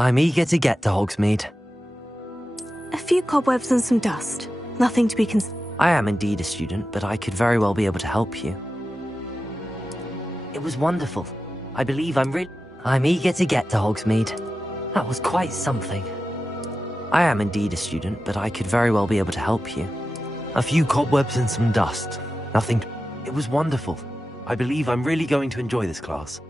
I'm eager to get to Hogsmeade. A few cobwebs and some dust. Nothing to be I am indeed a student, but I could very well be able to help you. It was wonderful. I believe I'm eager to get to Hogsmeade. That was quite something. I am indeed a student, but I could very well be able to help you. A few cobwebs and some dust. Nothing. It was wonderful. I believe I'm really going to enjoy this class.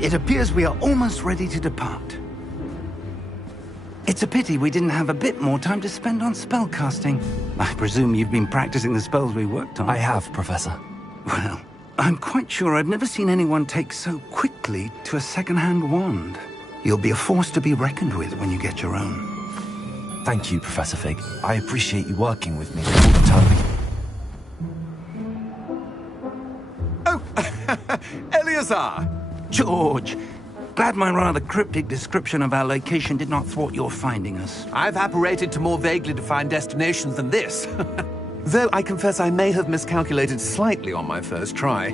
It appears we are almost ready to depart. It's a pity we didn't have a bit more time to spend on spellcasting. I presume you've been practicing the spells we worked on. I have, Professor. Well, I'm quite sure I've never seen anyone take so quickly to a second-hand wand. You'll be a force to be reckoned with when you get your own. Thank you, Professor Fig. I appreciate you working with me all the time. Oh, Eleazar! George, glad my rather cryptic description of our location did not thwart your finding us. I've apparated to more vaguely defined destinations than this. Though I confess I may have miscalculated slightly on my first try.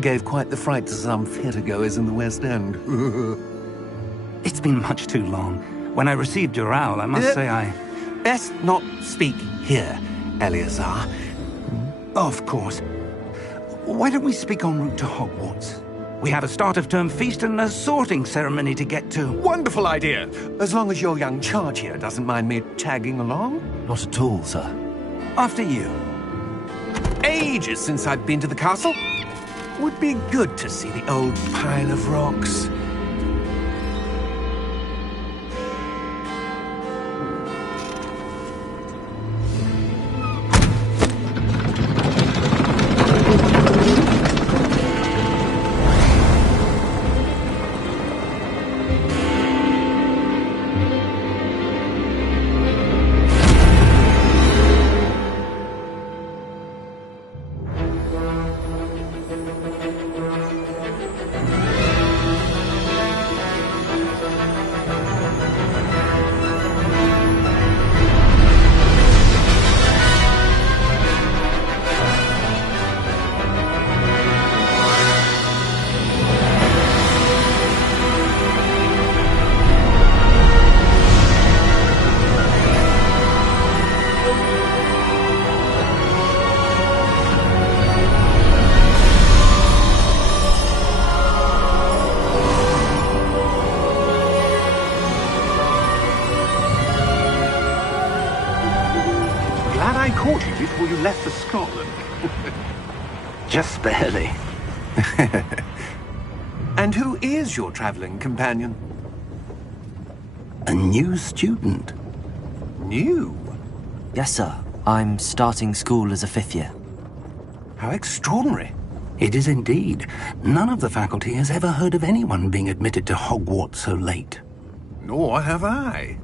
Gave quite the fright to some theatre-goers in the West End. It's been much too long. When I received your owl, I must say I... Best not speak here, Eleazar. Of course. Why don't we speak en route to Hogwarts? We have a start-of-term feast and a sorting ceremony to get to. Wonderful idea! As long as your young charge here doesn't mind me tagging along. Not at all, sir. After you. Ages since I've been to the castle. Would be good to see the old pile of rocks. Before you left for Scotland. Just barely. And who is your traveling companion? A new student. New? Yes, sir. I'm starting school as a 5th year. How extraordinary. It is indeed. None of the faculty has ever heard of anyone being admitted to Hogwarts so late. Nor have I.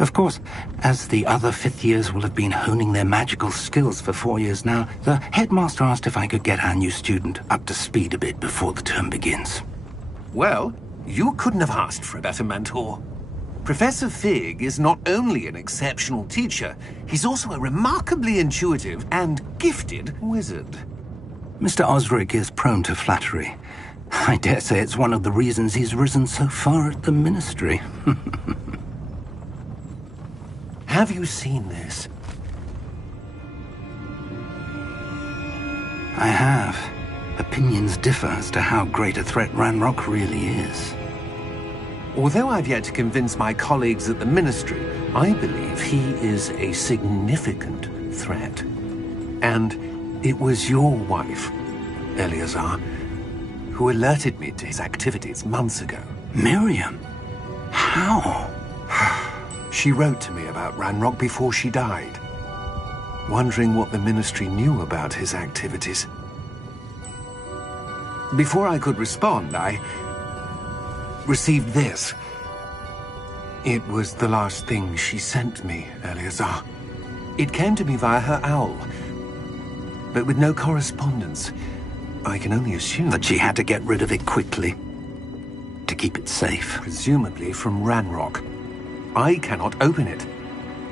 Of course, as the other 5th years will have been honing their magical skills for 4 years now, the headmaster asked if I could get our new student up to speed a bit before the term begins. Well, you couldn't have asked for a better mentor. Professor Fig is not only an exceptional teacher, he's also a remarkably intuitive and gifted wizard. Mr. Osric is prone to flattery. I dare say it's one of the reasons he's risen so far at the ministry. Have you seen this? I have. Opinions differ as to how great a threat Ranrock really is. Although I've yet to convince my colleagues at the Ministry, I believe he is a significant threat. And it was your wife, Eleazar, who alerted me to his activities months ago. Miriam? How? She wrote to me about Ranrock before she died, wondering what the Ministry knew about his activities. Before I could respond, I received this. It was the last thing she sent me, Eleazar. It came to me via her owl, but with no correspondence. I can only assume That she had to get rid of it quickly to keep it safe. presumably from Ranrock. I cannot open it.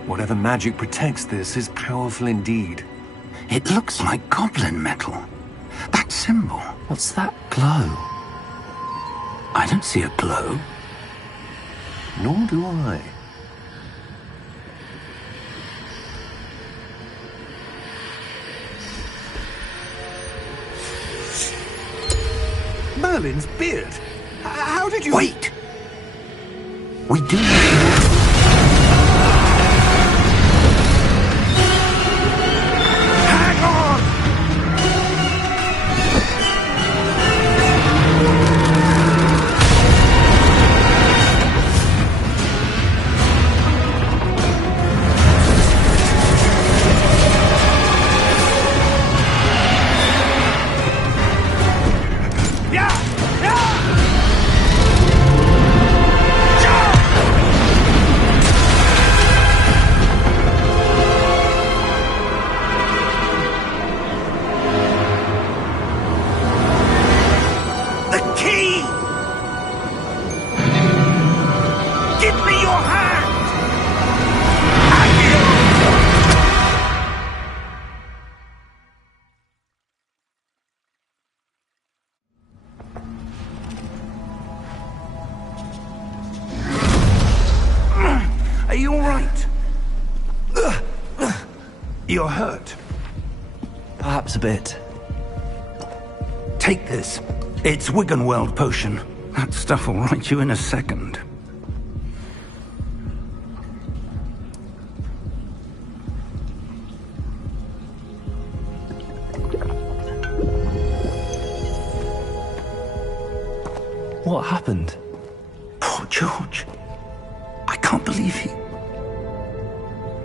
Whatever magic protects this is powerful indeed. It looks like goblin metal. That symbol. What's that glow? I don't see a glow. Nor do I. Merlin's beard. How did you... Wait! We do need to... Hang on! The key! Give me your hand! Are you all right? You're hurt. Perhaps a bit. Take this. It's Wiggenweld potion. That stuff will right you in a second. What happened? Poor George. I can't believe he...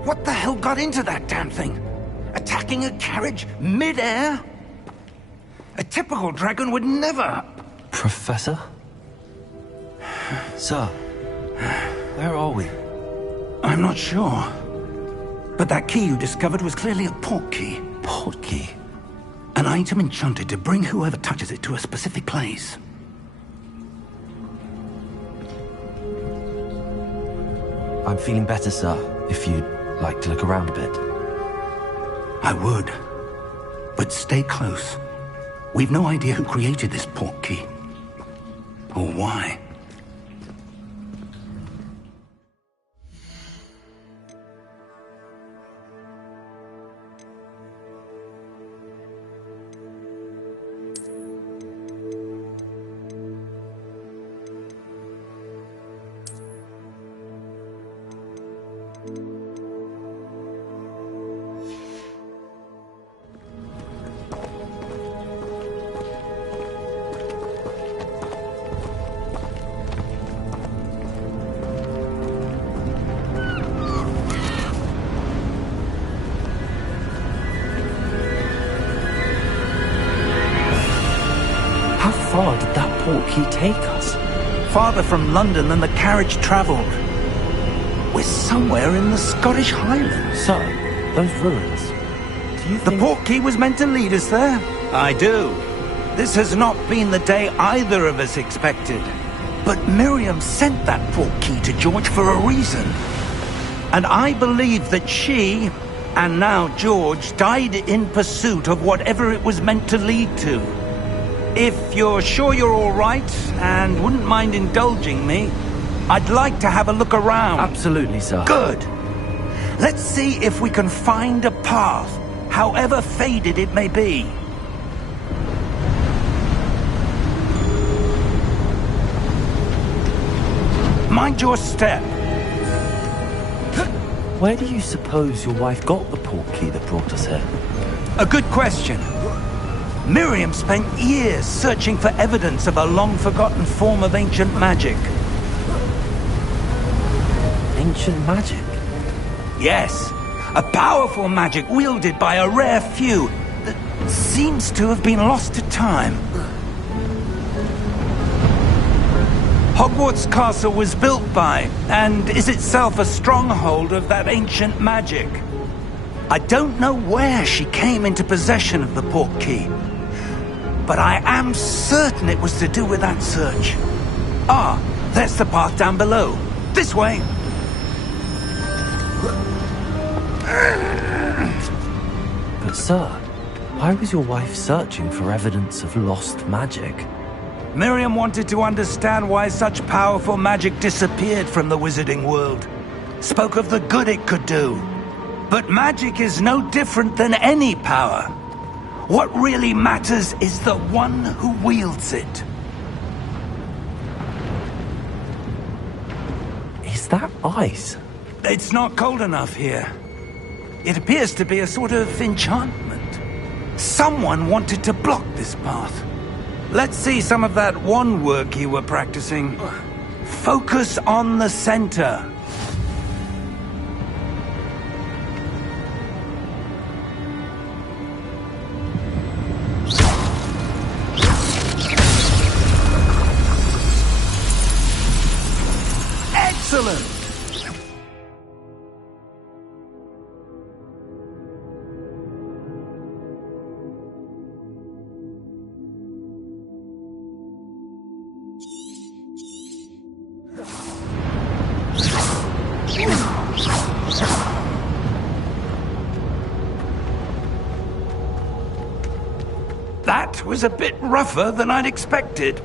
What the hell got into that damn thing? Attacking a carriage mid-air? A typical dragon would never... Professor? Sir, where are we? I'm not sure. But that key you discovered was clearly a port key. Port key? An item enchanted to bring whoever touches it to a specific place. I'm feeling better, sir, if you'd like to look around a bit. I would. But stay close. We've no idea who created this port key. Or why. How far did that port key take us? Farther from London than the carriage travelled. We're somewhere in the Scottish Highlands. Sir, those ruins. Do you The think... port key was meant to lead us there? I do. This has not been the day either of us expected. But Miriam sent that port key to George for a reason. And I believe that she, and now George, died in pursuit of whatever it was meant to lead to. If you're sure you're all right, and wouldn't mind indulging me, I'd like to have a look around. Absolutely, sir. Good. Let's see if we can find a path, however faded it may be. Mind your step. Where do you suppose your wife got the portkey that brought us here? A good question. Miriam spent years searching for evidence of a long-forgotten form of ancient magic. Ancient magic? Yes, a powerful magic wielded by a rare few that seems to have been lost to time. Hogwarts Castle was built by, and is itself a stronghold of that ancient magic. I don't know where she came into possession of the portkey, but I am certain it was to do with that search. Ah, there's the path down below. This way! But sir, why was your wife searching for evidence of lost magic? Miriam wanted to understand why such powerful magic disappeared from the wizarding world. Spoke of the good it could do. But magic is no different than any power. What really matters is the one who wields it. Is that ice? It's not cold enough here. It appears to be a sort of enchantment. Someone wanted to block this path. Let's see some of that wand work you were practicing. Focus on the center. Excellent! That was a bit rougher than I'd expected.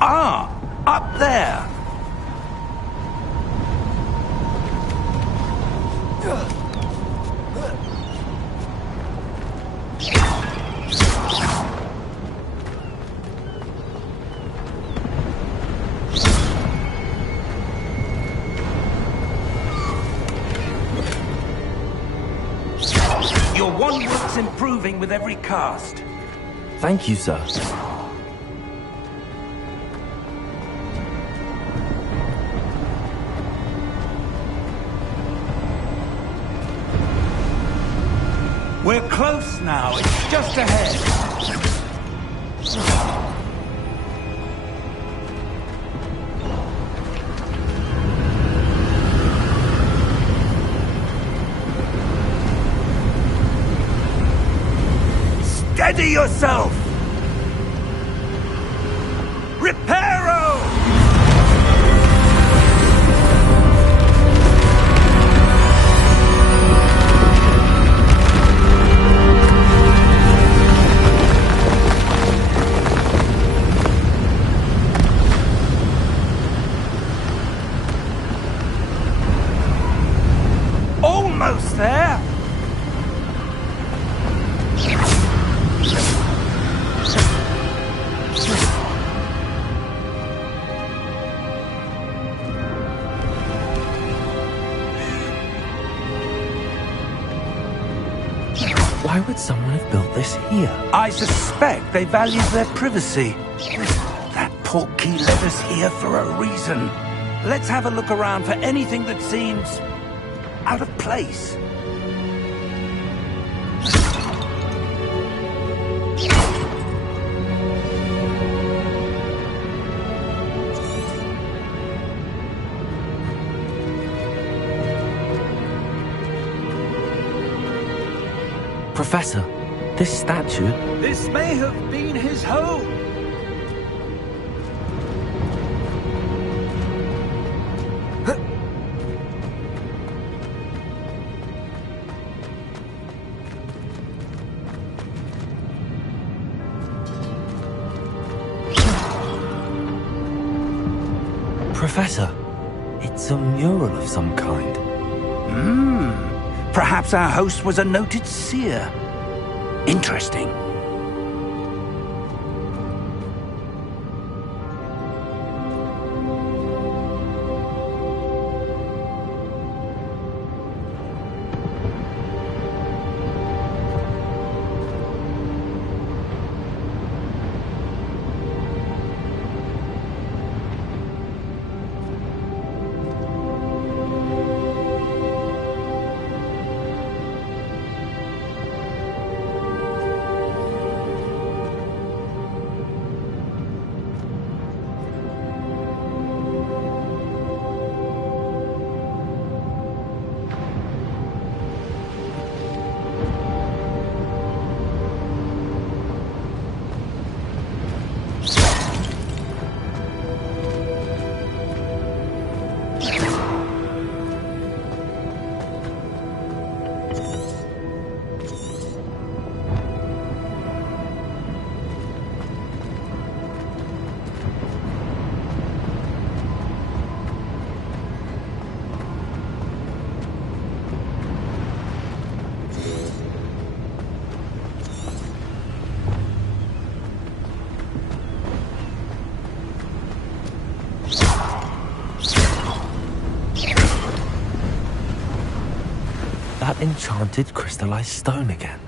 Ah, up there. Your wand work's improving with every cast. Thank you, sir. We're close now. It's just ahead. Steady yourself! Reparo! Almost there! Why would someone have built this here? I suspect they valued their privacy. That portkey led us here for a reason. Let's have a look around for anything that seems out of place. Professor, this statue... This may have been his home. Professor, It's a mural of some kind. Perhaps our host was a noted seer. Interesting. That enchanted crystallized stone again.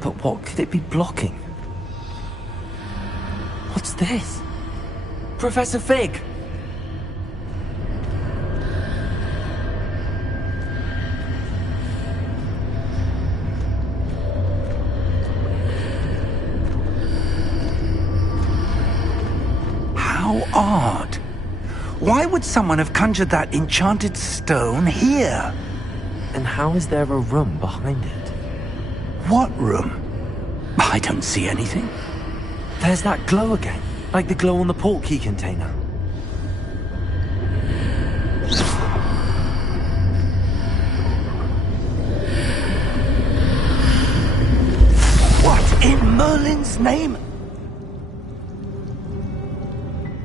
But what could it be blocking? What's this? Professor Fig! How odd. Why would someone have conjured that enchanted stone here? And how is there a room behind it? What room? I don't see anything. There's that glow again, like the glow on the portkey container. What in Merlin's name?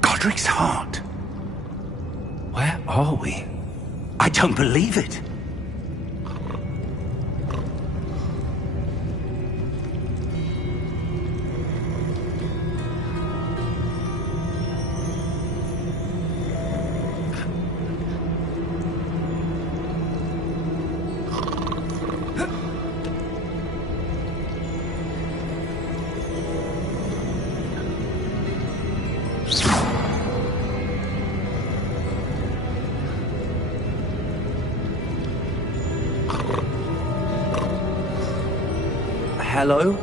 Godric's heart. Where are we? I don't believe it. Hello?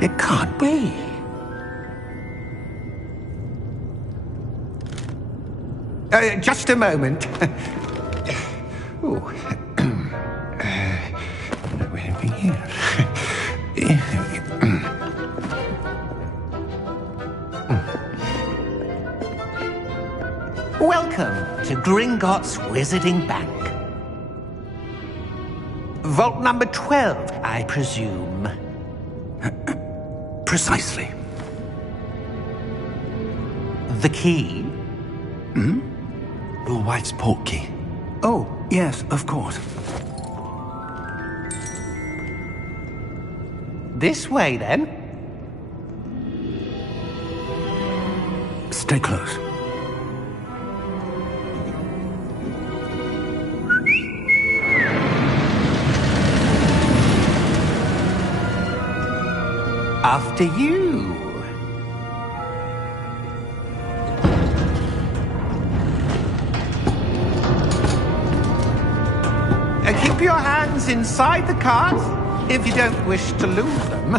It can't be. Just a moment. Ooh. Where are we here? Welcome to Gringotts Wizarding Bank. Vault number 12, I presume. Precisely. The key? Your wife's portkey. Oh, yes, of course. This way, then. Stay close. After you. Keep your hands inside the cart if you don't wish to lose them.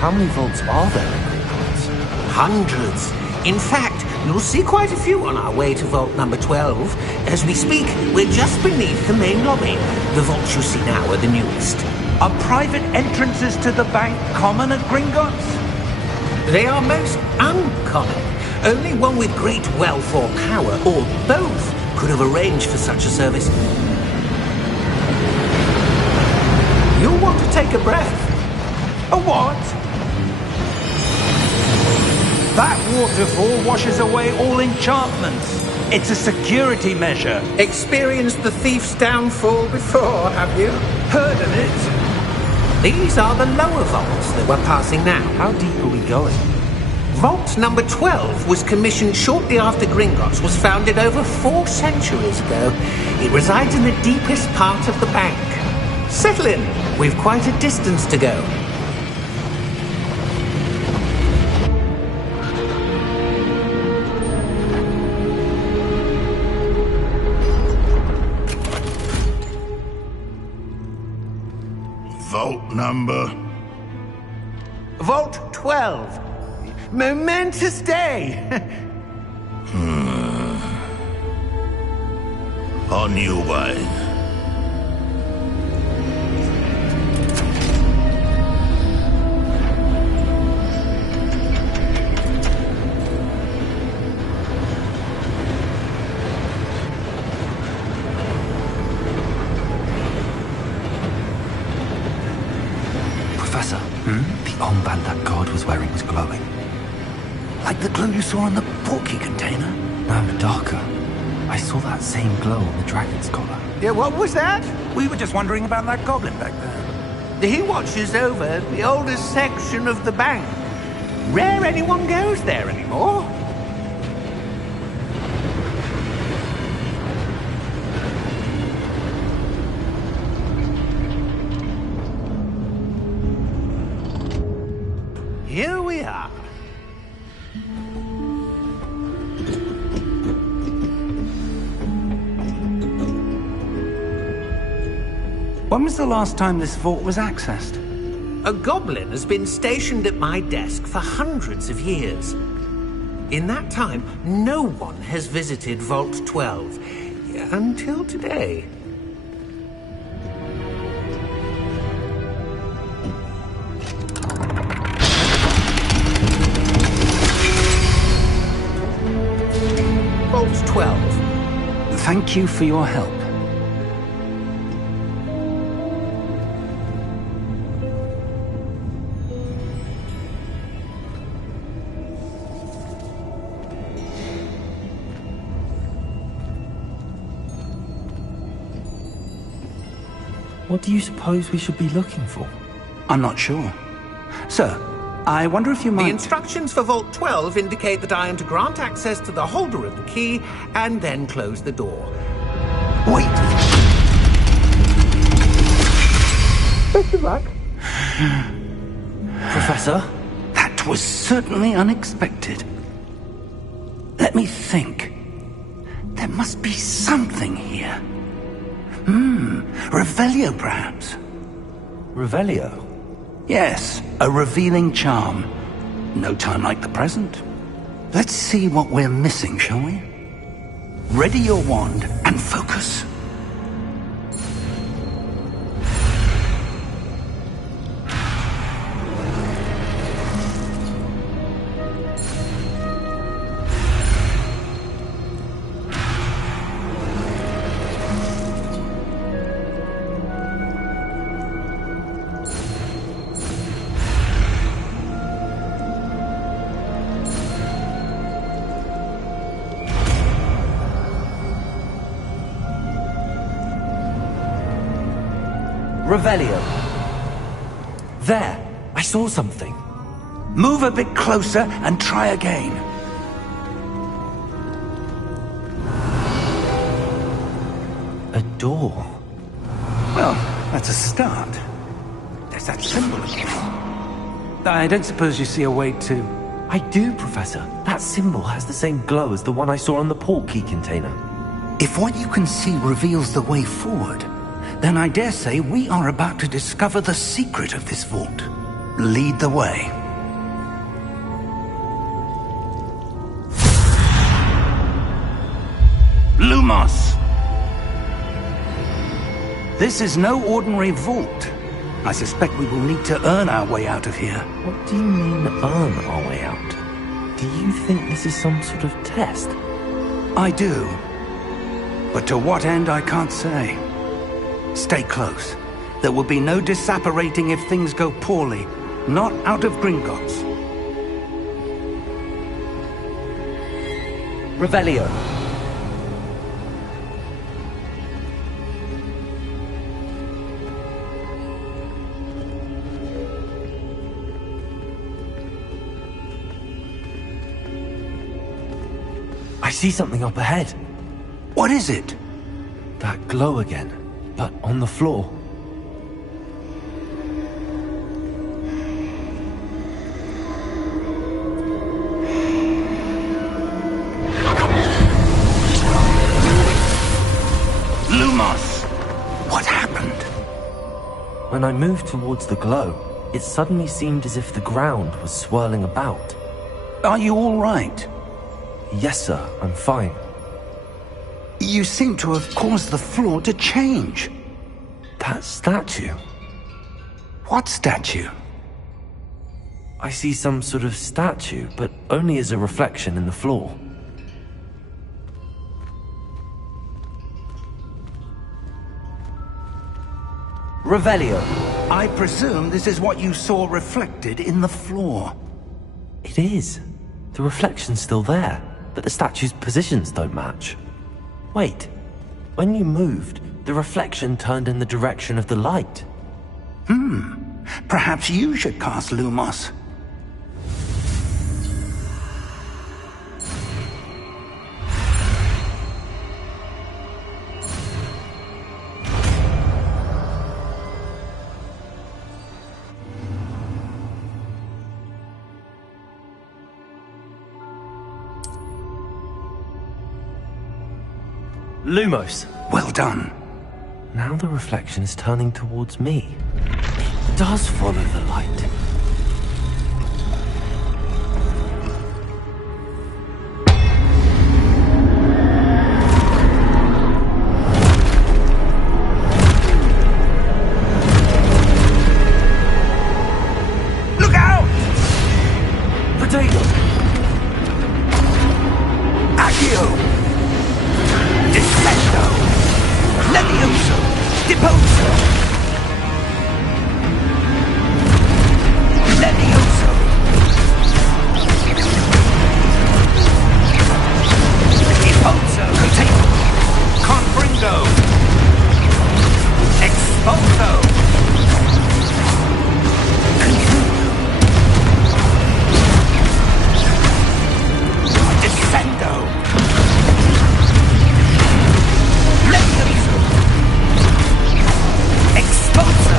How many vaults are there in Hogwarts? Hundreds. In fact, you'll see quite a few on our way to vault number 12. As we speak, we're just beneath the main lobby. The vaults you see now are the newest. Are private entrances to the bank common at Gringotts? They are most uncommon. Only one with great wealth or power, or both, could have arranged for such a service. You'll want to take a breath. A what? That waterfall washes away all enchantments. It's a security measure. Experienced the thief's downfall before, have you? Heard of it? These are the lower vaults that we're passing now. How deep are we going? Vault number 12 was commissioned shortly after Gringotts was founded over 4 centuries ago. It resides in the deepest part of the bank. Settle in. We've quite a distance to go. Vault number? Vault 12. Momentous day. On your way. Professor, the armband that guard was wearing was glowing. Like the glow you saw in the porky container? No, darker. I saw that same glow on the dragon's collar. Yeah, what was that? We were just wondering about that goblin back there. He watches over the oldest section of the bank. Rare anyone goes there anymore. Here we are. When was the last time this vault was accessed? A goblin has been stationed at my desk for hundreds of years. In that time, no one has visited Vault 12. Until today. Vault 12. Thank you for your help. What do you suppose we should be looking for? I'm not sure. Sir, I wonder if you might... The instructions for Vault 12 indicate that I am to grant access to the holder of the key and then close the door. Wait! Best of luck. Professor? That was certainly unexpected. Let me think. There must be something here. Revelio, perhaps? Revelio? Yes, a revealing charm. No time like the present. Let's see what we're missing, shall we? Ready your wand and focus. Revelio. There! I saw something. Move a bit closer and try again. A door. Well, that's a start. There's that symbol again. I don't suppose you see a way to... I do, Professor. That symbol has the same glow as the one I saw on the port key container. If what you can see reveals the way forward, then I dare say we are about to discover the secret of this vault. Lead the way. Lumos! This is no ordinary vault. I suspect we will need to earn our way out of here. What do you mean, earn our way out? Do you think this is some sort of test? I do. But to what end, I can't say. Stay close. There will be no disapparating if things go poorly. Not out of Gringotts. Revelio. I see something up ahead. What is it? That glow again, but on the floor. Lumos! What happened? When I moved towards the glow, it suddenly seemed as if the ground was swirling about. Are you all right? Yes, sir, I'm fine. You seem to have caused the floor to change. That statue. What statue? I see some sort of statue, but only as a reflection in the floor. Revelio. I presume this is what you saw reflected in the floor. It is. The reflection's still there, but the statue's positions don't match. Wait. When you moved, the reflection turned in the direction of the light. Perhaps you should cast Lumos. Lumos! Well done. Now the reflection is turning towards me. It does follow the light. Look out! Potato! Accio! Descendo! Levioso! Deposo! Levioso! Deposo! Potato! Confringo! Exposo! Descendo! Levioso! Exposo!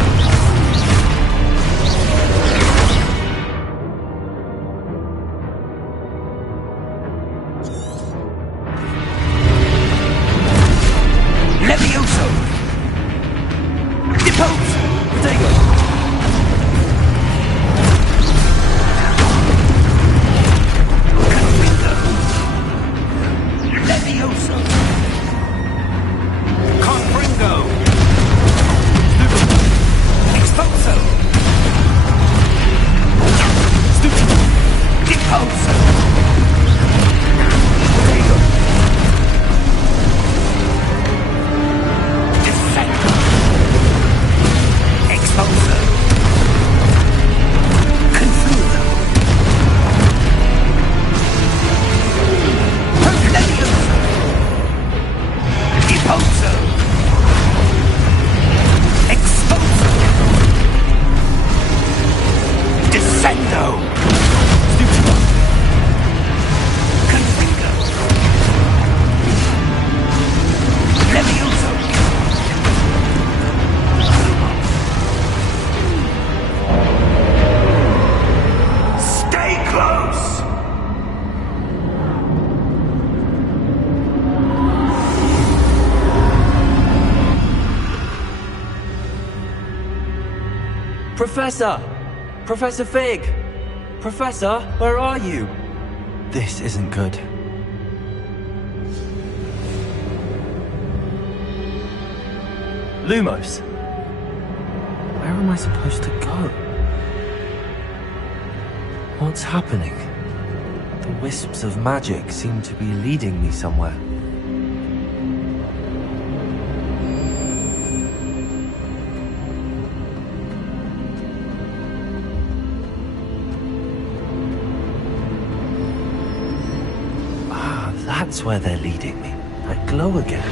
Levioso! Deposo! Potato! Levioso! Confringo! Exposo! Deposo! Potato! Descendo! Exposo! Confuso! Levioso! Deposo! Exposo! Descendo! Confringo! Levioso! Stay close! Professor! Professor Fig! Professor, where are you? This isn't good. Lumos! Where am I supposed to go? What's happening? The wisps of magic seem to be leading me somewhere. Ah, that's where they're leading me. That glow again.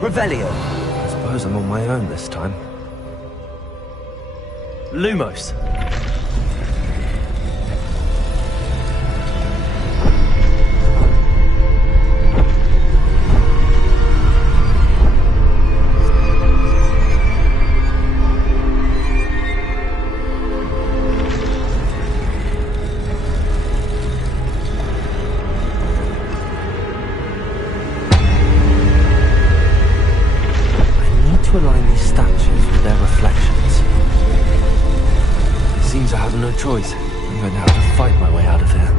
Revelio! I suppose I'm on my own this time. Lumos! Align these statues with their reflections. It seems I have no choice. I'm going to have to fight my way out of here.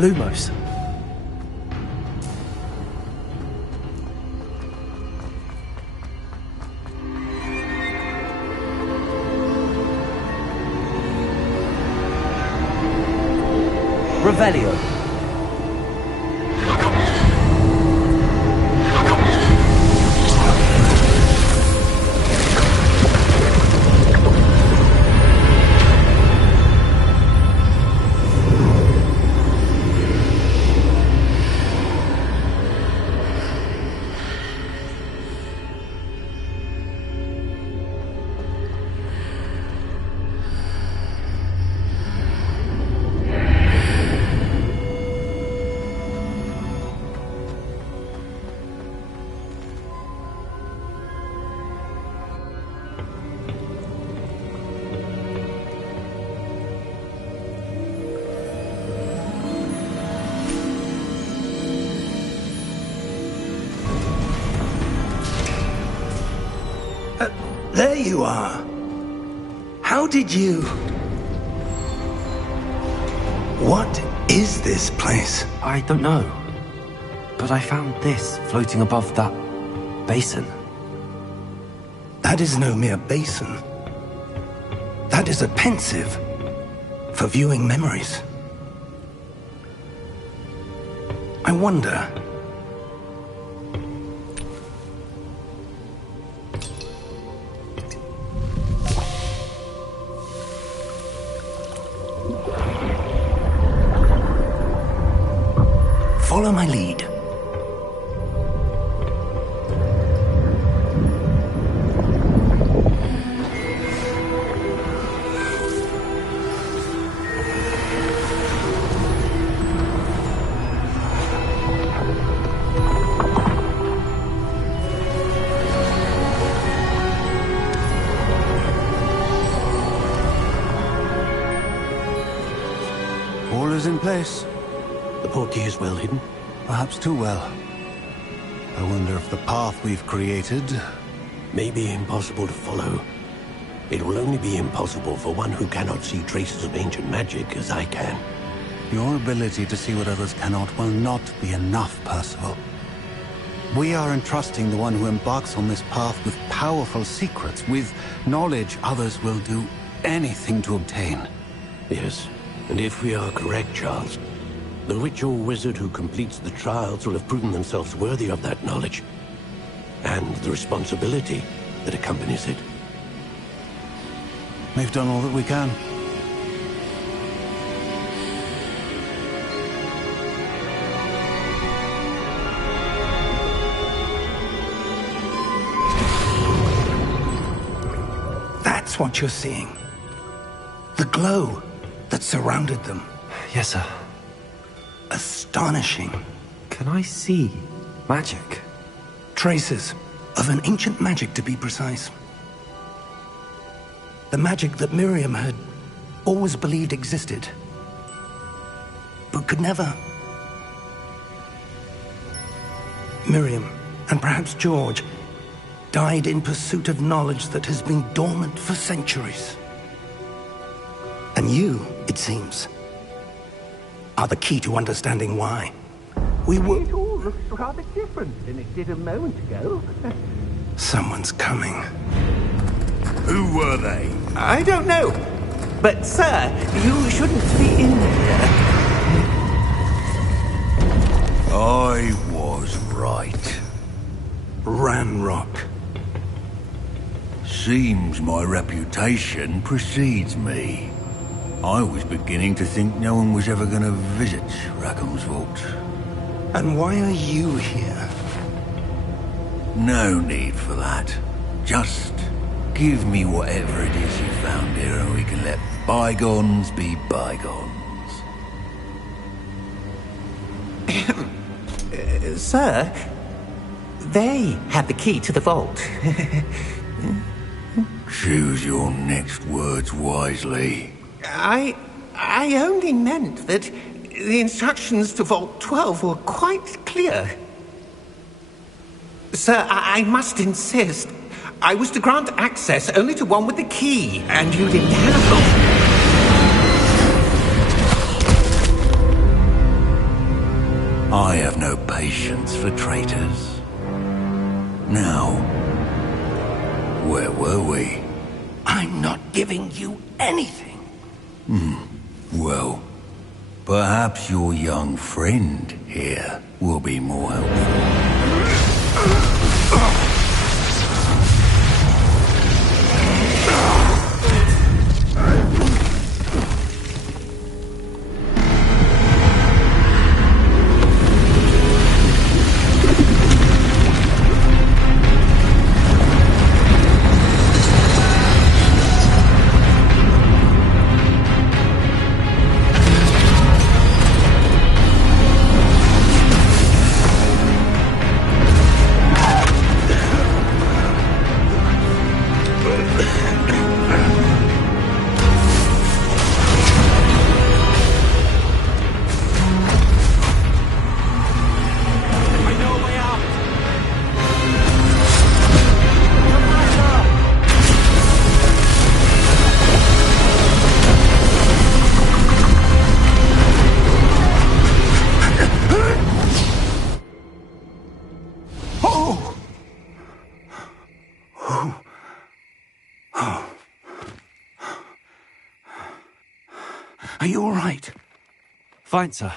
Lumos. Revelio. There you are. How did you... What is this place? I don't know. But I found this floating above that basin. That is no mere basin. That is a pensive for viewing memories. I wonder... Follow my lead. All is in place. The portkey is well hidden. Perhaps too well. I wonder if the path we've created... May be impossible to follow. It will only be impossible for one who cannot see traces of ancient magic as I can. Your ability to see what others cannot will not be enough, Percival. We are entrusting the one who embarks on this path with powerful secrets, with knowledge others will do anything to obtain. Yes, and if we are correct, Charles, the witch or wizard who completes the trials will have proven themselves worthy of that knowledge, and the responsibility that accompanies it. We've done all that we can. That's what you're seeing. The glow that surrounded them. Yes, sir. Astonishing. Can I see magic? Traces of an ancient magic, to be precise. The magic that Miriam had always believed existed, but could never. Miriam, and perhaps George, died in pursuit of knowledge that has been dormant for centuries. And you, it seems, are the key to understanding why. It all looks rather different than it did a moment ago. Someone's coming. Who were they? I don't know. But, sir, you shouldn't be in here. I was right. Ranrock. Seems my reputation precedes me. I was beginning to think no one was ever going to visit Rackham's vault. And why are you here? No need for that. Just give me whatever it is you found here and we can let bygones be bygones. Sir, they have the key to the vault. Choose your next words wisely. I only meant that the instructions to Vault 12 were quite clear. Sir, I must insist. I was to grant access only to one with the key, and you didn't have them. I have no patience for traitors. Now, where were we? I'm not giving you anything. Well, perhaps your young friend here will be more helpful. Are you all right? Fine, sir.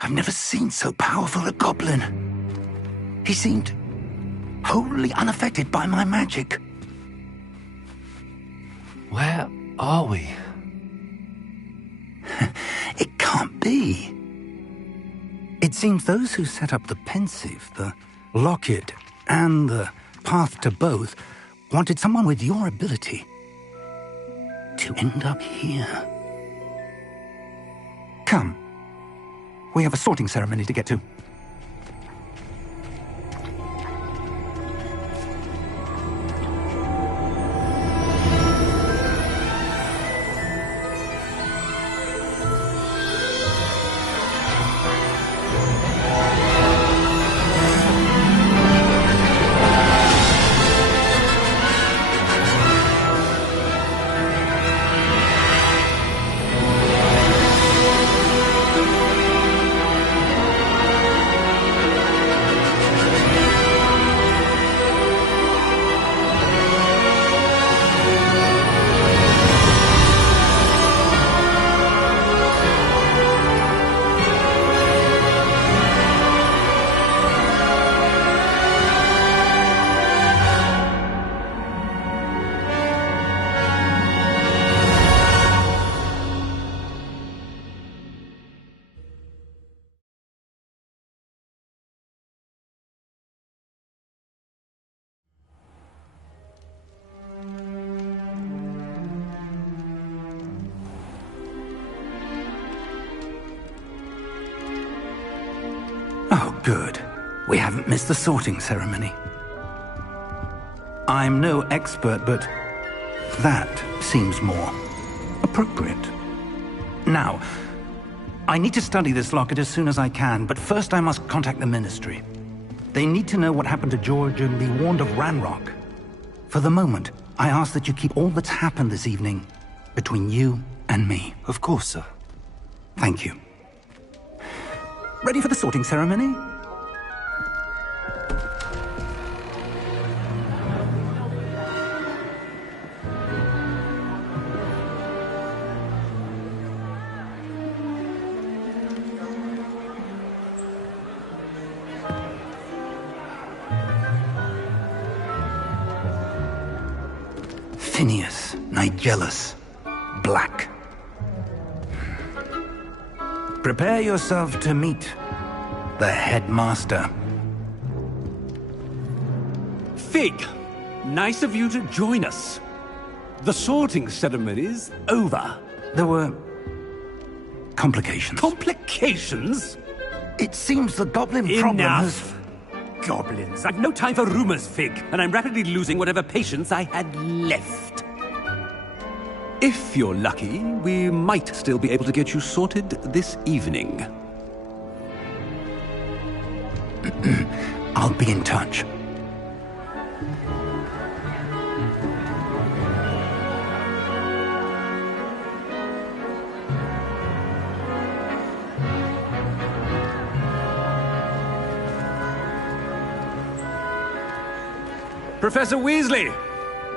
I've never seen so powerful a goblin. He seemed wholly unaffected by my magic. Where are we? It can't be. It seems those who set up the pensive, the locket, and the path to both wanted someone with your ability to end up here. Come. We have a sorting ceremony to get to. Oh, good. We haven't missed the sorting ceremony. I'm no expert, but that seems more appropriate. Now, I need to study this locket as soon as I can, but first I must contact the Ministry. They need to know what happened to George and be warned of Ranrock. For the moment, I ask that you keep all that's happened this evening between you and me. Of course, sir. Thank you. Ready for the sorting ceremony? Phineas, Nigellus, Black. Prepare yourself to meet the headmaster. Fig, nice of you to join us. The sorting ceremony's over. There were complications. Complications? It seems the goblin problem has... Goblins. I've no time for rumors, Fig, and I'm rapidly losing whatever patience I had left. If you're lucky, we might still be able to get you sorted this evening. I'll be in touch. Professor Weasley,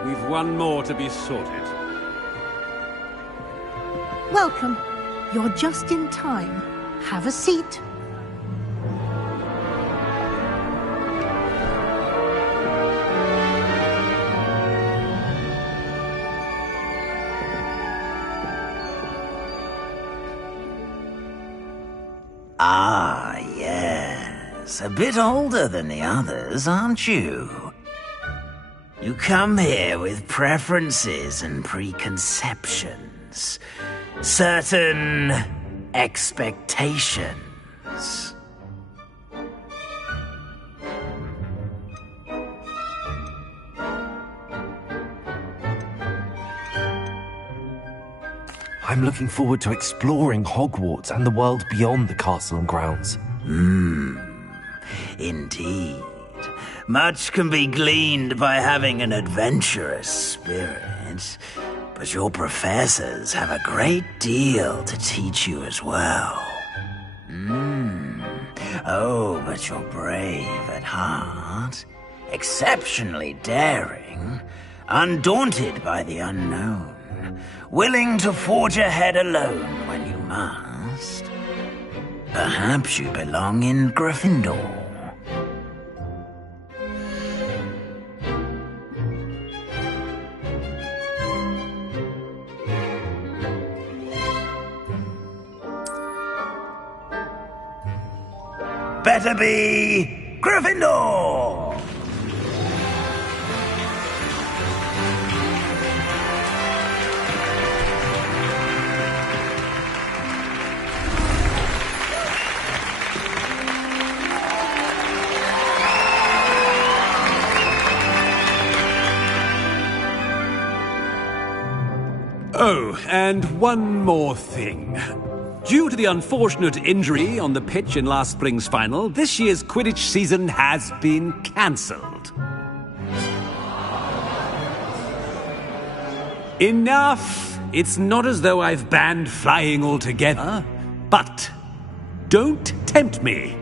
we've one more to be sorted. Welcome. You're just in time. Have a seat. Ah, yes. A bit older than the others, aren't you? You come here with preferences and preconceptions. Certain expectations. I'm looking forward to exploring Hogwarts and the world beyond the castle and grounds. Indeed. Much can be gleaned by having an adventurous spirit, but your professors have a great deal to teach you as well. Oh, but you're brave at heart, exceptionally daring, undaunted by the unknown. willing to forge ahead alone when you must. Perhaps you belong in Gryffindor. Better be Gryffindor! Oh, and one more thing. Due to the unfortunate injury on the pitch in last spring's final, this year's Quidditch season has been cancelled. Enough! It's not as though I've banned flying altogether, but don't tempt me.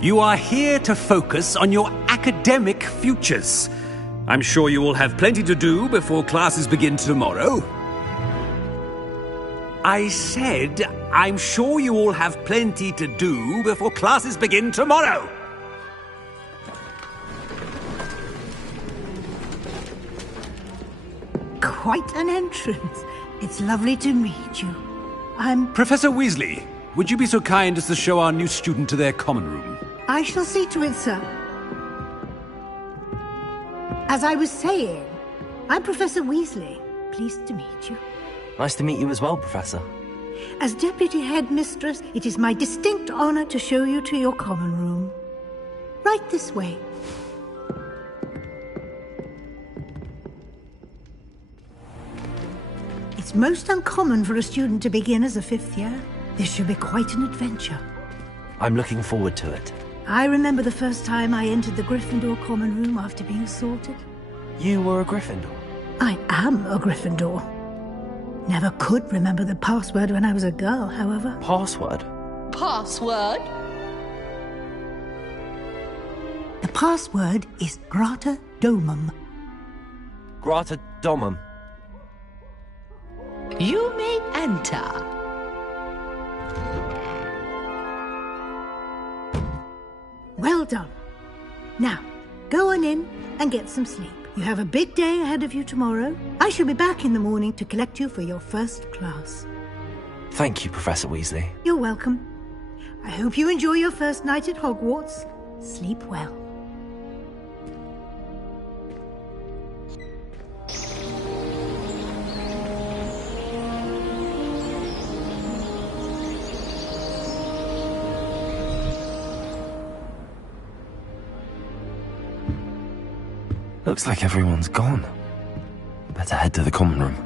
You are here to focus on your academic futures. I'm sure you will have plenty to do before classes begin tomorrow. I said, I'm sure you all have plenty to do before classes begin tomorrow. Quite an entrance. It's lovely to meet you. I'm... Professor Weasley, would you be so kind as to show our new student to their common room? I shall see to it, sir. As I was saying, I'm Professor Weasley. Pleased to meet you. Nice to meet you as well, Professor. As Deputy Headmistress, it is my distinct honor to show you to your common room. Right this way. It's most uncommon for a student to begin as a fifth year. This should be quite an adventure. I'm looking forward to it. I remember the first time I entered the Gryffindor common room after being assaulted. You were a Gryffindor? I am a Gryffindor. Never could remember the password when I was a girl, however. Password? Password? The password is Grata Domum. Grata Domum. You may enter. Well done. Now, go on in and get some sleep. You have a big day ahead of you tomorrow. I shall be back in the morning to collect you for your first class. Thank you, Professor Weasley. You're welcome. I hope you enjoy your first night at Hogwarts. Sleep well. Looks like everyone's gone. Better head to the common room.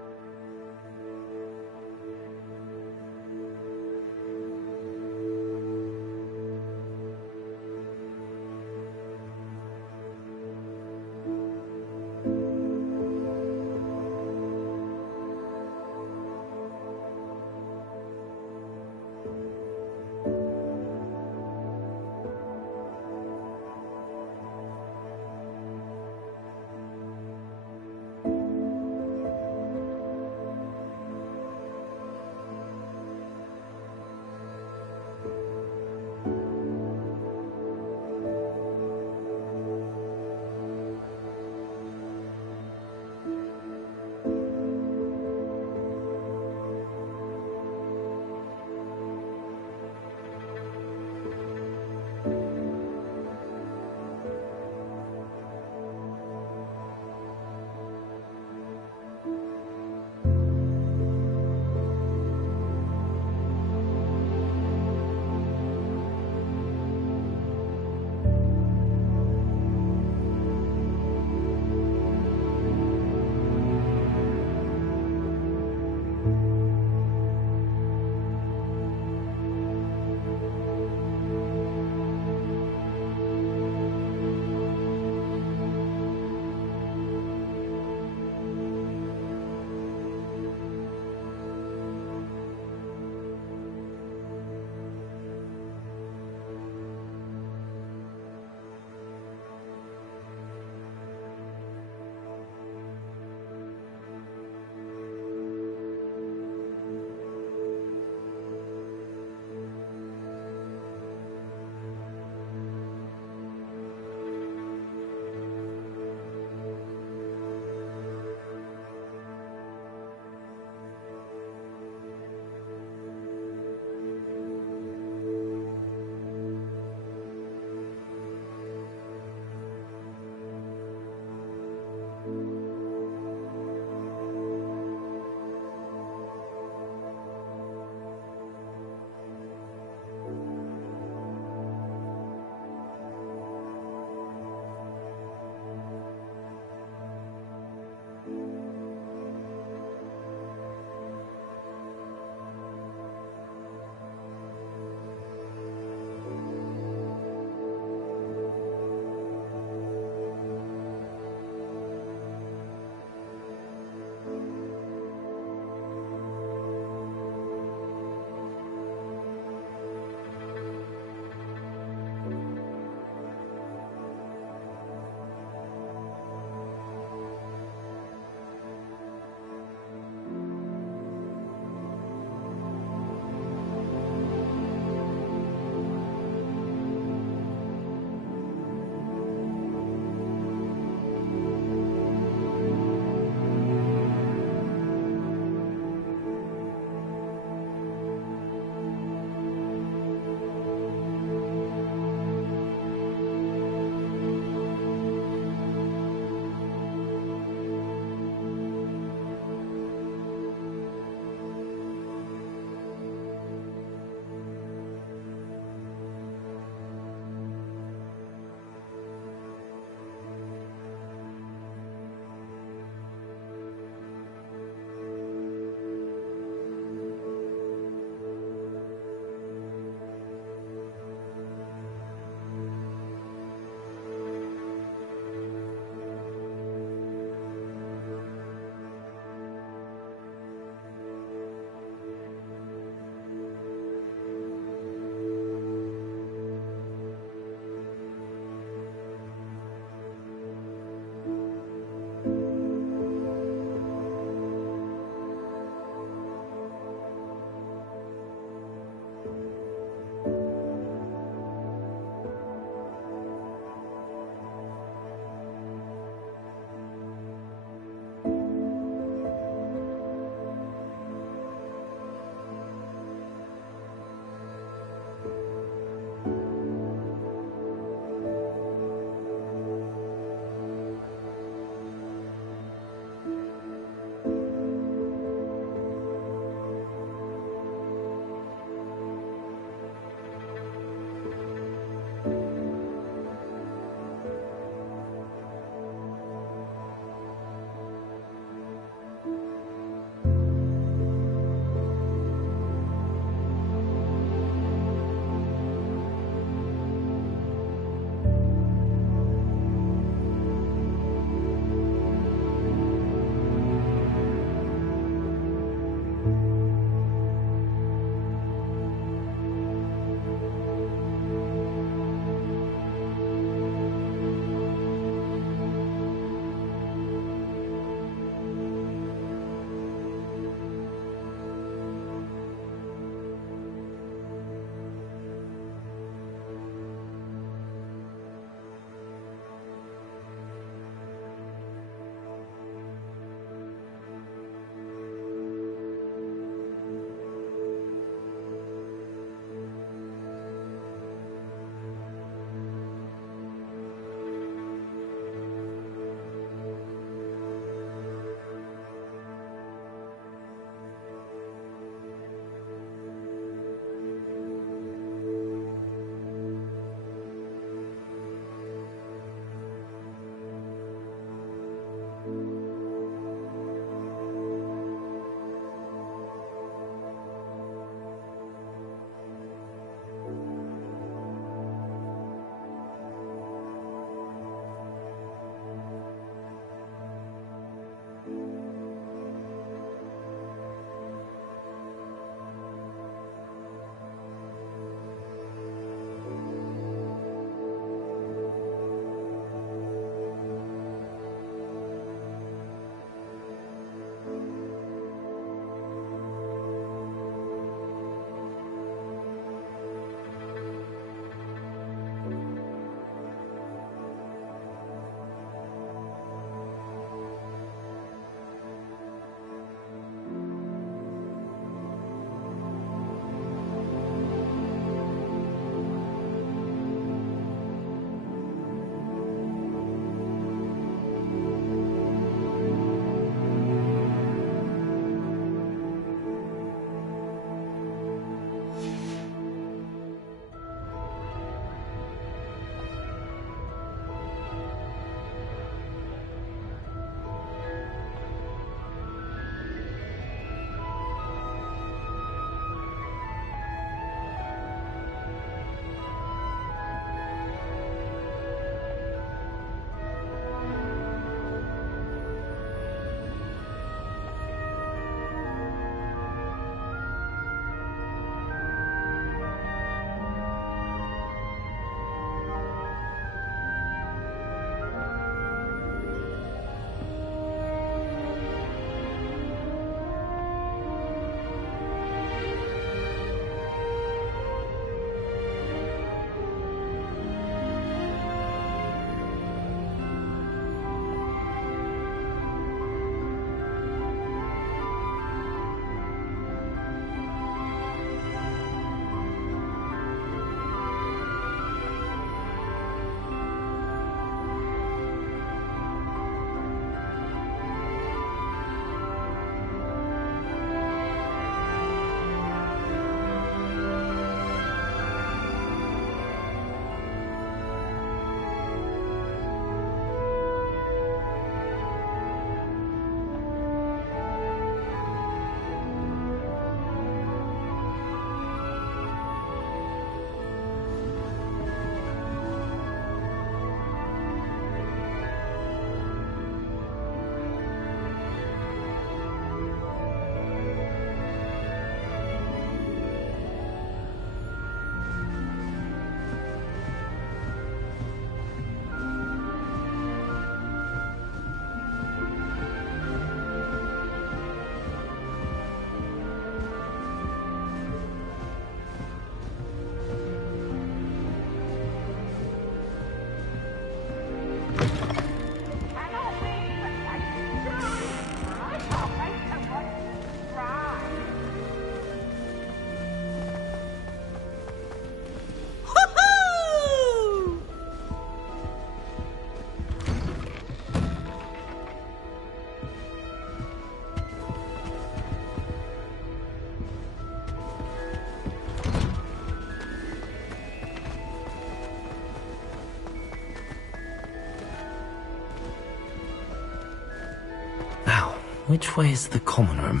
Which way is the common room?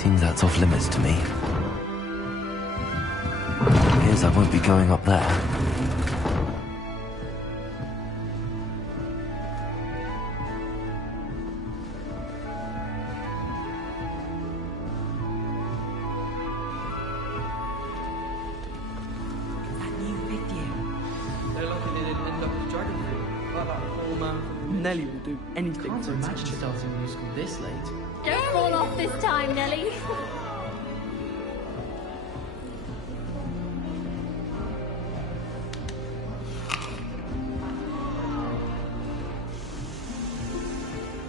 Seems that's off limits to me. Appears I won't be going up there. Nelly will do anything Can't for imagine attention. starting a musical this late. Don't fall off this time, Nelly.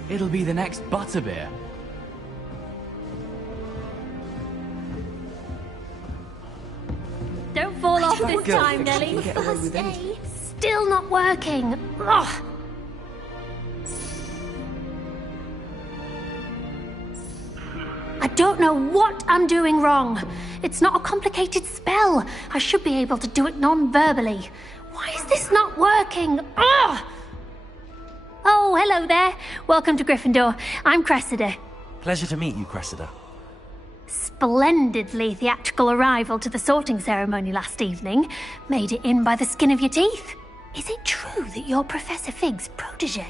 It'll be the next Butterbeer. Don't fall off this girl time, thinks she Nelly. can get away with anything. Still not working. Ugh. I don't know what I'm doing wrong. It's not a complicated spell. I should be able to do it non-verbally. Why is this not working? Ugh! Oh, hello there. Welcome to Gryffindor. I'm Cressida. Pleasure to meet you, Cressida. Splendidly theatrical arrival to the sorting ceremony last evening. Made it in by the skin of your teeth. Is it true that you're Professor Fig's protege?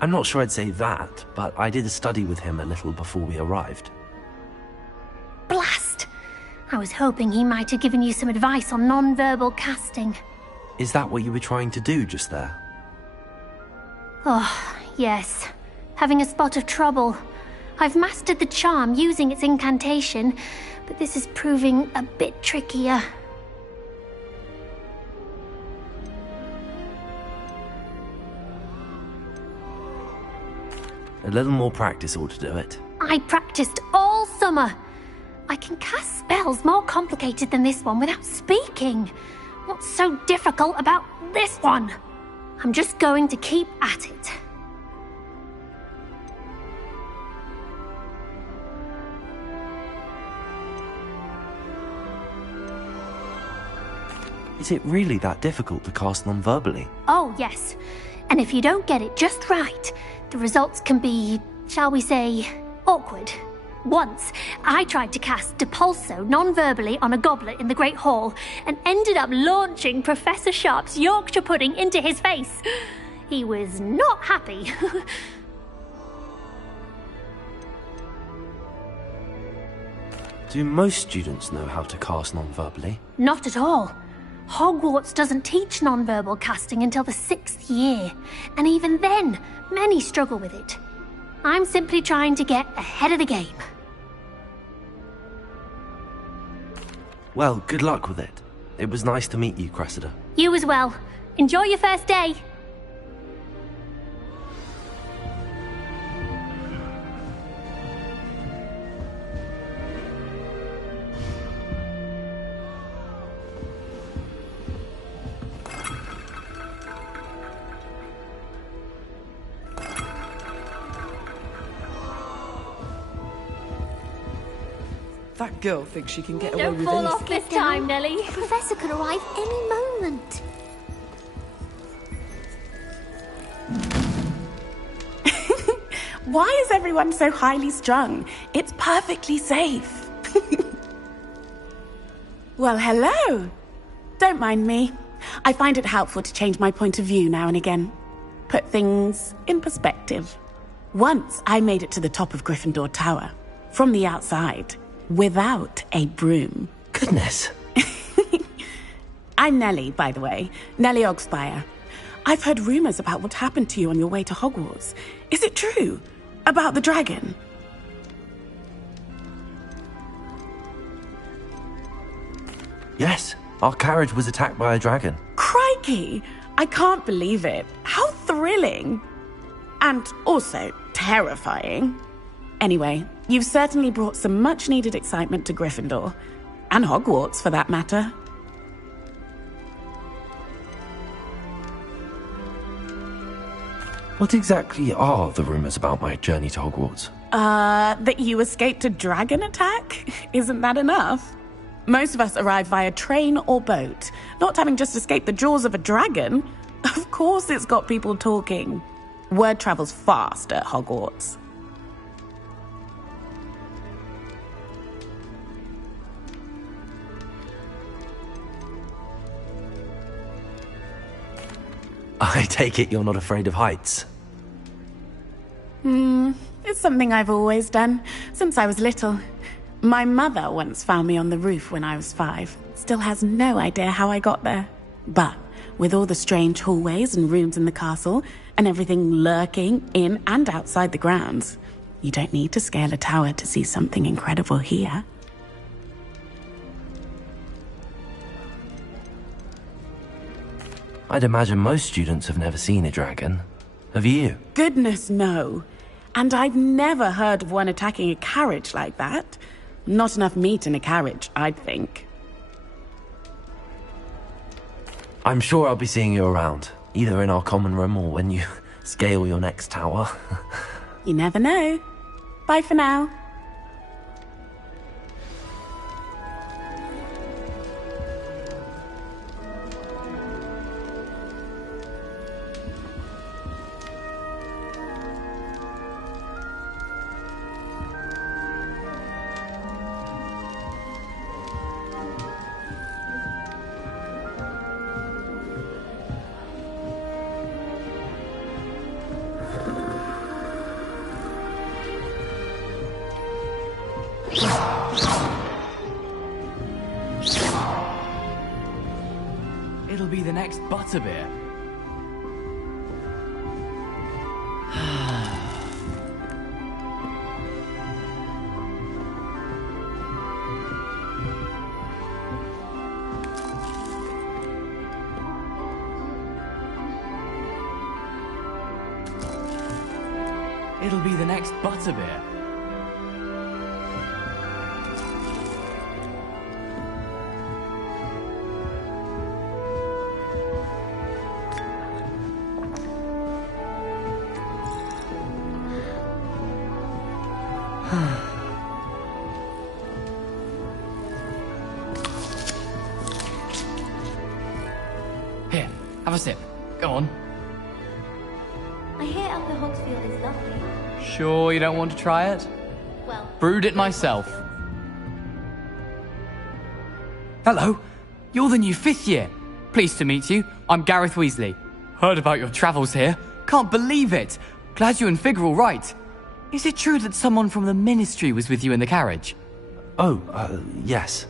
I'm not sure I'd say that, but I did study with him a little before we arrived. Blast! I was hoping he might have given you some advice on non-verbal casting. Is that what you were trying to do just there? Oh, yes. Having a spot of trouble. I've mastered the charm using its incantation, but this is proving a bit trickier. A little more practice ought to do it. I practiced all summer. I can cast spells more complicated than this one without speaking. What's so difficult about this one? I'm just going to keep at it. Is it really that difficult to cast non-verbally? Oh, yes. And if you don't get it just right, the results can be, shall we say, awkward. Once, I tried to cast Depulso non-verbally on a goblet in the Great Hall and ended up launching Professor Sharp's Yorkshire pudding into his face. He was not happy. Do most students know how to cast non-verbally? Not at all. Hogwarts doesn't teach non-verbal casting until the 6th year, and even then, many struggle with it. I'm simply trying to get ahead of the game. Well, good luck with it. It was nice to meet you, Cressida. You as well. Enjoy your first day. That girl thinks she can get away Don't with fall anything. off this time, Nelly. The professor could arrive any moment. Why is everyone so highly strung? It's perfectly safe. Well, hello. Don't mind me. I find it helpful to change my point of view now and again. Put things in perspective. Once I made it to the top of Gryffindor Tower, from the outside. without a broom. Goodness. I'm Nellie, by the way. Nellie Ogspire. I've heard rumors about what happened to you on your way to Hogwarts. Is it true? About the dragon? Yes, our carriage was attacked by a dragon. Crikey! I can't believe it. How thrilling! And also terrifying. Anyway, you've certainly brought some much-needed excitement to Gryffindor. And Hogwarts, for that matter. What exactly are the rumors about my journey to Hogwarts? That you escaped a dragon attack? Isn't that enough? Most of us arrive via train or boat, not having just escaped the jaws of a dragon. Of course it's got people talking. Word travels fast at Hogwarts. I take it you're not afraid of heights? It's something I've always done, since I was little. My mother once found me on the roof when I was 5. Still has no idea how I got there. But with all the strange hallways and rooms in the castle, and everything lurking in and outside the grounds, you don't need to scale a tower to see something incredible here. I'd imagine most students have never seen a dragon. Have you? Goodness, no. And I've never heard of one attacking a carriage like that. Not enough meat in a carriage, I'd think. I'm sure I'll be seeing you around, either in our common room or when you scale your next tower. You never know. Bye for now. It'll be the next butterbeer. It'll be the next butterbeer. Here, have a sip. Go on. I hear Upper Hogsfield is lovely. Sure you don't want to try it? Well, Brewed it myself. Hello, you're the new 5th year. Pleased to meet you. I'm Gareth Weasley. Heard about your travels here. Can't believe it. Glad you and Fig are all right. Is it true that someone from the Ministry was with you in the carriage? Oh, yes.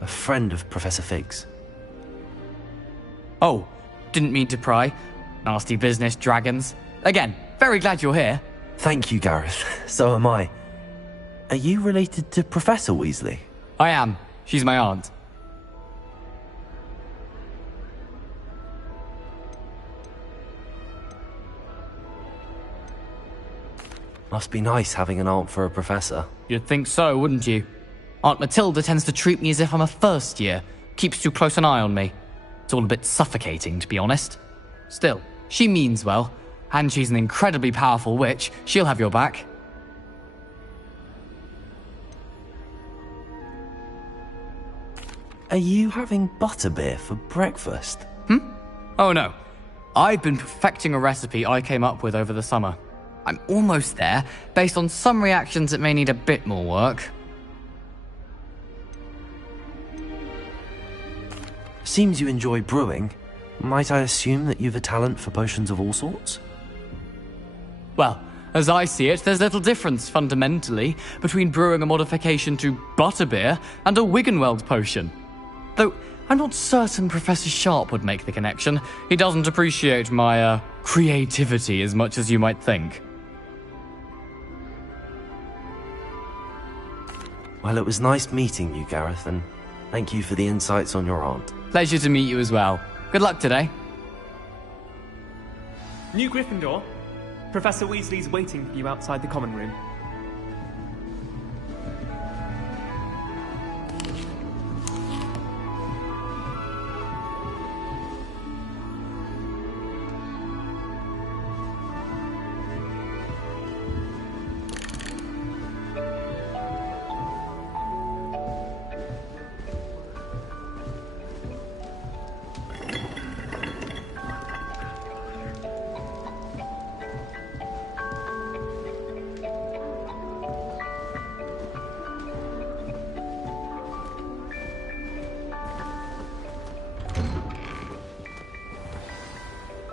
A friend of Professor Fig's. Oh, didn't mean to pry. Nasty business, dragons. Again, very glad you're here. Thank you, Gareth. So am I. Are you related to Professor Weasley? I am. She's my aunt. Must be nice having an aunt for a professor. You'd think so, wouldn't you? Aunt Matilda tends to treat me as if I'm a first year. Keeps too close an eye on me. It's all a bit suffocating, to be honest. Still, she means well. And she's an incredibly powerful witch. She'll have your back. Are you having butterbeer for breakfast? Oh no. I've been perfecting a recipe I came up with over the summer. I'm almost there, based on some reactions that may need a bit more work. Seems you enjoy brewing. Might I assume that you've a talent for potions of all sorts? Well, As I see it, there's little difference, fundamentally, between brewing a modification to butterbeer and a Wiggenweld potion. Though, I'm not certain Professor Sharp would make the connection. He doesn't appreciate my, creativity as much as you might think. Well, it was nice meeting you, Gareth, and thank you for the insights on your aunt. Pleasure to meet you as well. Good luck today. New Gryffindor. Professor Weasley's waiting for you outside the common room.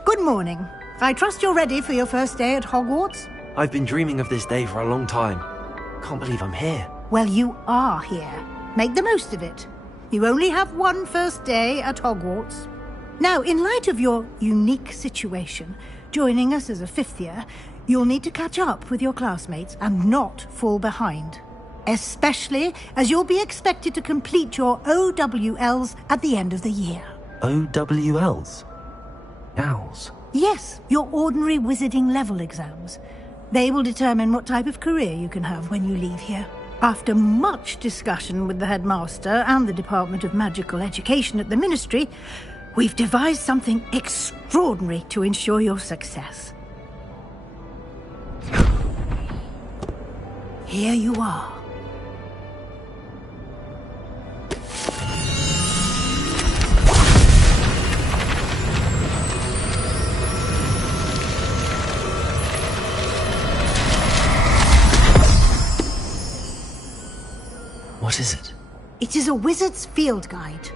Good morning. I trust you're ready for your first day at Hogwarts? I've been dreaming of this day for a long time. Can't believe I'm here. Well, you are here. Make the most of it. You only have one first day at Hogwarts. Now, in light of your unique situation, joining us as a fifth year, you'll need to catch up with your classmates and not fall behind. Especially as you'll be expected to complete your OWLs at the end of the year. OWLs? Owls? Yes, your ordinary wizarding level exams. They will determine what type of career you can have when you leave here. After much discussion with the headmaster and the Department of Magical Education at the Ministry, we've devised something extraordinary to ensure your success. Here you are. What is it? It is a wizard's field guide.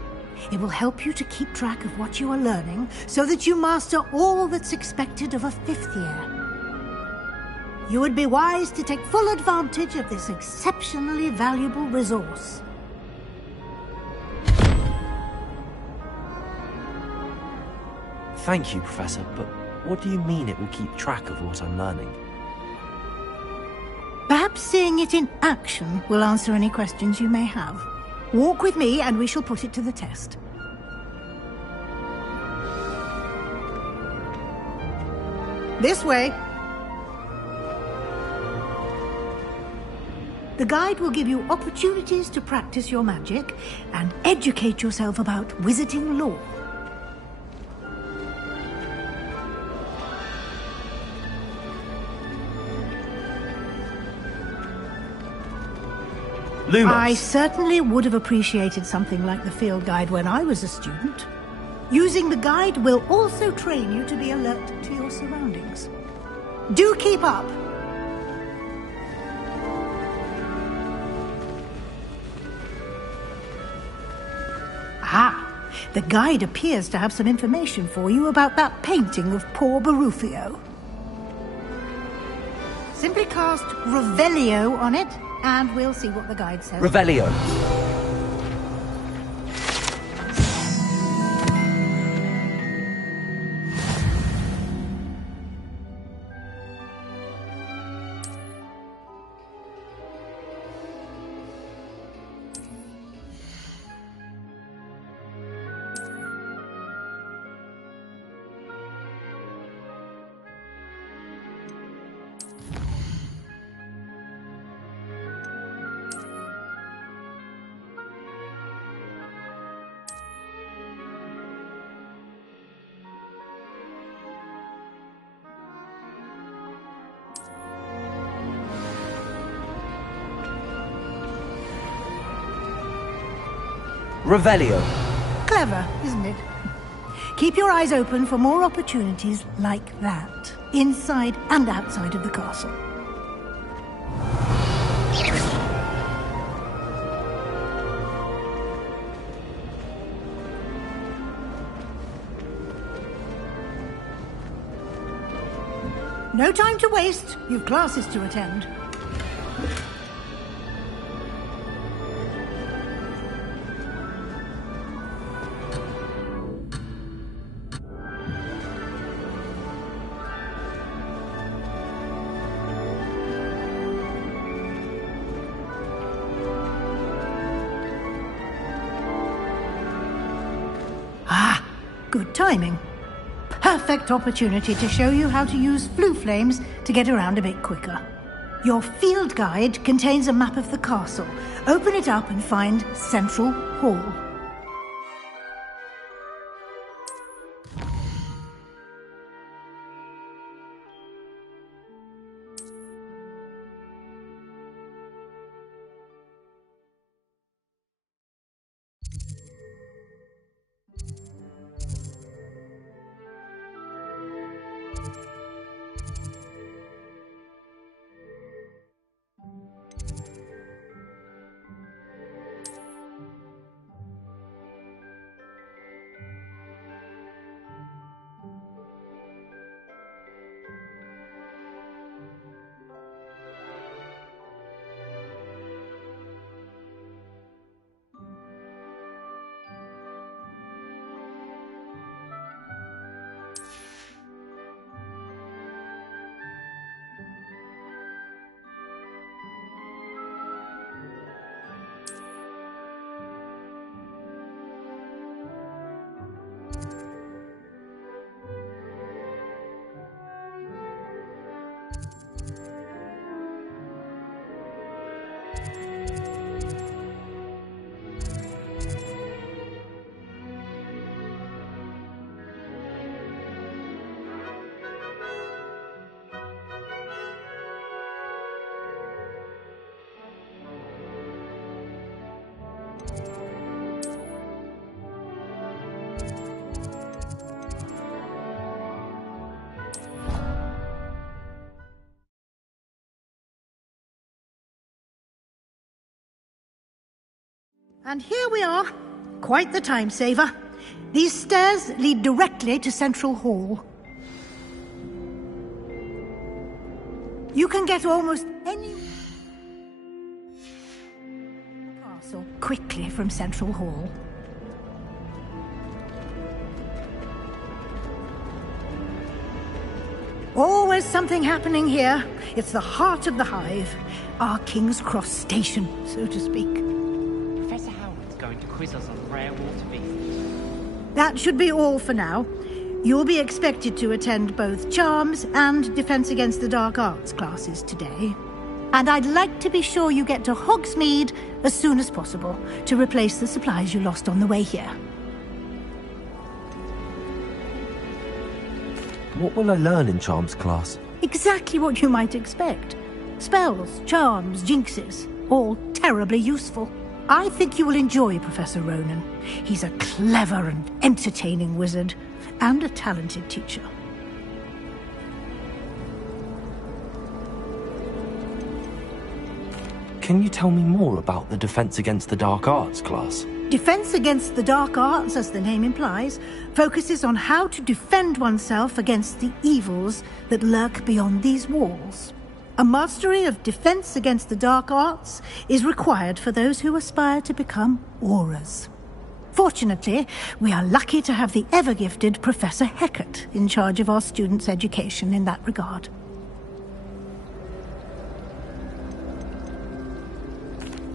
It will help you to keep track of what you are learning so that you master all that's expected of a fifth year. You would be wise to take full advantage of this exceptionally valuable resource. Thank you, Professor, but what do you mean it will keep track of what I'm learning? Perhaps seeing it in action will answer any questions you may have. Walk with me and we shall put it to the test. This way. The guide will give you opportunities to practice your magic and educate yourself about wizarding lore. Lumos. I certainly would have appreciated something like the field guide when I was a student. Using the guide will also train you to be alert to your surroundings. Do keep up! Ah, the guide appears to have some information for you about that painting of poor Barufio. Simply cast Revelio on it, and we'll see what the guide says. Revelio. Revelio. Clever, isn't it? Keep your eyes open for more opportunities like that, inside and outside of the castle. No time to waste. You've classes to attend. Ah, good timing. Perfect opportunity to show you how to use flue flames to get around a bit quicker. Your field guide contains a map of the castle. Open it up and find Central Hall. And here we are. Quite the time saver. These stairs lead directly to Central Hall. You can get almost any castle quickly from Central Hall. Always something happening here. It's the heart of the hive. Our King's Cross station, so to speak. Professor Howard's going to quiz us on rare water beasts. That should be all for now. You'll be expected to attend both Charms and Defense Against the Dark Arts classes today. And I'd like to be sure you get to Hogsmeade as soon as possible to replace the supplies you lost on the way here. What will I learn in Charms class? Exactly what you might expect. Spells, charms, jinxes, all terribly useful. I think you will enjoy Professor Ronan. He's a clever and entertaining wizard, and a talented teacher. Can you tell me more about the Defense Against the Dark Arts class? Defense Against the Dark Arts, as the name implies, focuses on how to defend oneself against the evils that lurk beyond these walls. A mastery of Defense Against the Dark Arts is required for those who aspire to become Aurors. Fortunately, we are lucky to have the ever-gifted Professor Hecat in charge of our students' education in that regard.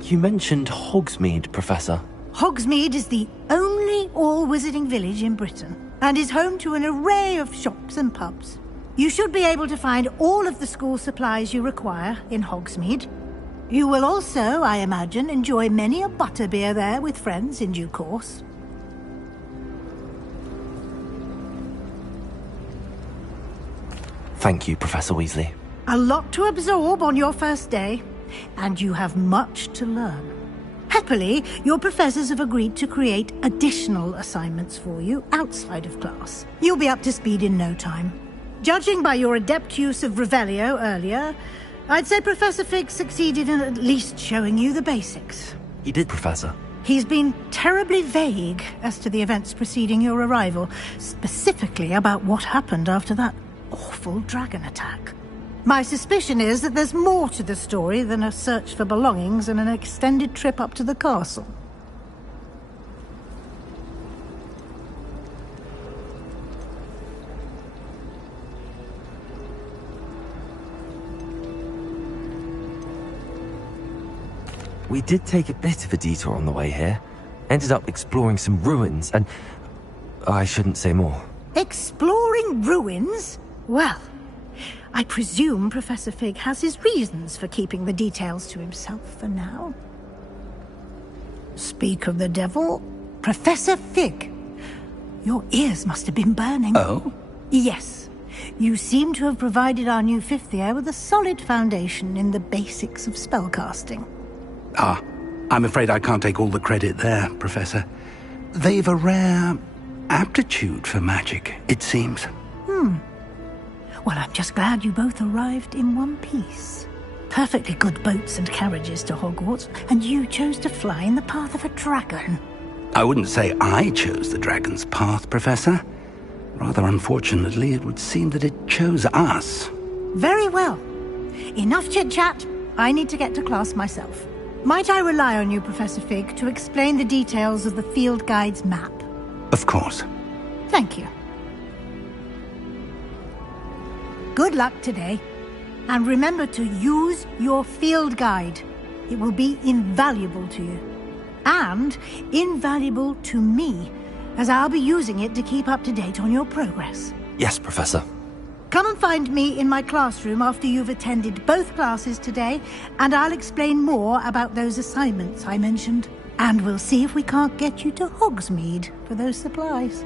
You mentioned Hogsmeade, Professor. Hogsmeade is the only all-wizarding village in Britain, and is home to an array of shops and pubs. You should be able to find all of the school supplies you require in Hogsmeade. You will also, I imagine, enjoy many a butterbeer there with friends in due course. Thank you, Professor Weasley. A lot to absorb on your first day, and you have much to learn. Happily, your professors have agreed to create additional assignments for you outside of class. You'll be up to speed in no time. Judging by your adept use of Revelio earlier, I'd say Professor Fig succeeded in at least showing you the basics. He did, Professor. He's been terribly vague as to the events preceding your arrival, specifically about what happened after that awful dragon attack. My suspicion is that there's more to the story than a search for belongings and an extended trip up to the castle. We did take a bit of a detour on the way here. Ended up exploring some ruins and... I shouldn't say more. Exploring ruins? Well, I presume Professor Fig has his reasons for keeping the details to himself for now. Speak of the devil, Professor Fig. Your ears must have been burning. Oh? Yes. You seem to have provided our new fifth year with a solid foundation in the basics of spellcasting. Ah, I'm afraid I can't take all the credit there, Professor. They've a rare aptitude for magic, it seems. Well, I'm just glad you both arrived in one piece. Perfectly good boats and carriages to Hogwarts, and you chose to fly in the path of a dragon. I wouldn't say I chose the dragon's path, Professor. Rather unfortunately, it would seem that it chose us. Very well. Enough chit-chat. I need to get to class myself. Might I rely on you, Professor Fig, to explain the details of the field guide's map? Of course. Thank you. Good luck today. And remember to use your field guide. It will be invaluable to you. And invaluable to me, as I'll be using it to keep up to date on your progress. Yes, Professor. Come and find me in my classroom after you've attended both classes today, and I'll explain more about those assignments I mentioned. And we'll see if we can't get you to Hogsmeade for those supplies.